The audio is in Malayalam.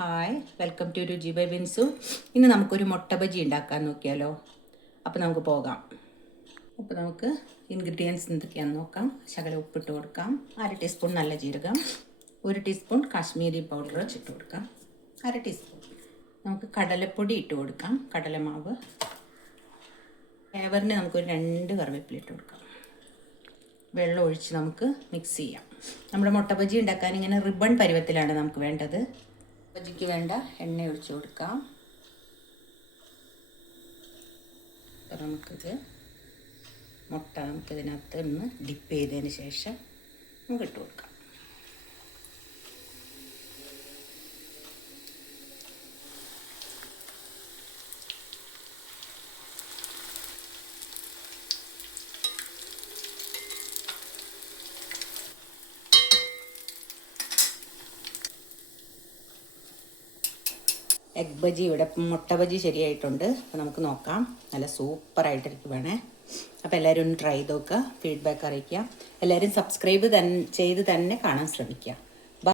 ഹായ്, വെൽക്കം ടു രുചി ബൈ ബിൻസു. ഇന്ന് നമുക്കൊരു മുട്ട ബജി ഉണ്ടാക്കാൻ നോക്കിയാലോ. അപ്പോൾ നമുക്ക് പോകാം. അപ്പോൾ നമുക്ക് ഇൻഗ്രീഡിയൻസ് എന്തൊക്കെയാണെന്ന് നോക്കാം. ശകലം ഉപ്പിട്ട് കൊടുക്കാം, 1/2 ടീസ്പൂൺ നല്ല ജീരകം, 1 ടീസ്പൂൺ കാശ്മീരി പൗഡർ ഇട്ട് കൊടുക്കാം, 1/2 ടീസ്പൂൺ നമുക്ക് കടലപ്പൊടി ഇട്ട് കൊടുക്കാം, കടലമാവ്. ഫ്ലേവറിന് നമുക്കൊരു 2 കറിവേപ്പില ഇട്ട് കൊടുക്കാം. വെള്ളം ഒഴിച്ച് നമുക്ക് മിക്സ് ചെയ്യാം. നമ്മുടെ മുട്ട ബജി ഉണ്ടാക്കാൻ ഇങ്ങനെ റിബൺ പരുവത്തിലാണ് നമുക്ക് വേണ്ടത്. ബജിക്ക് വേണ്ട എണ്ണ ഒഴിച്ച് കൊടുക്കാം. നമുക്കിത് മുട്ട നമുക്കിതിനകത്ത് ഒന്ന് ഡിപ്പ് ചെയ്തതിന് ശേഷം നമുക്ക് ഇട്ട് കൊടുക്കാം. എഗ് ബജി ഇവിടെ മുട്ട ബജി ശരിയായിട്ടുണ്ട്. അപ്പോൾ നമുക്ക് നോക്കാം. നല്ല സൂപ്പറായിട്ടിരിക്കും വേണേ. അപ്പോൾ എല്ലാവരും ഒന്ന് ട്രൈ ചെയ്ത് നോക്കുക, ഫീഡ്ബാക്ക് അറിയിക്കുക. എല്ലാവരും സബ്സ്ക്രൈബ് ചെയ്ത് തന്നെ കാണാൻ ശ്രമിക്കുക.